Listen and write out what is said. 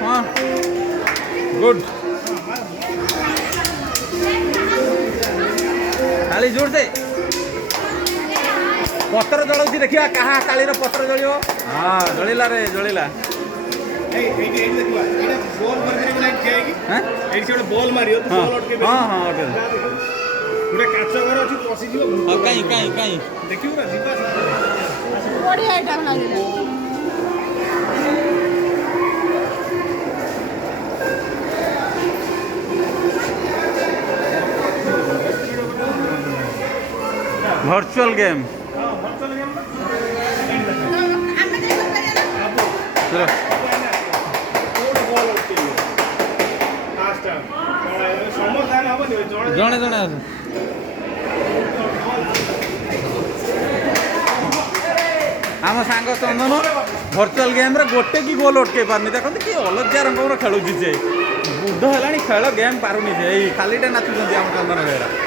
हाँ गुड ताली जोर से पत्र जलाऊँ देखा क्या ताली पत्र जल हाँ जलिला रे जलिला बॉल मारी हाँ हाँ हाँ गोटे काच घर अच्छी पशिज कहीं कहीं कहीं देखिए ना जीवा बढ़िया आइटम लागला वर्चुअल गेम चलो जड़े जड़े आम सांग चंदन वर्चुअल गेम रे गोटे की गोल अटके पारनी देखते कि अलग रंग खेलुची से बुढ़ है खेल गेम पारुनी से खालीटे नाचुंट आम चंदन बेहरा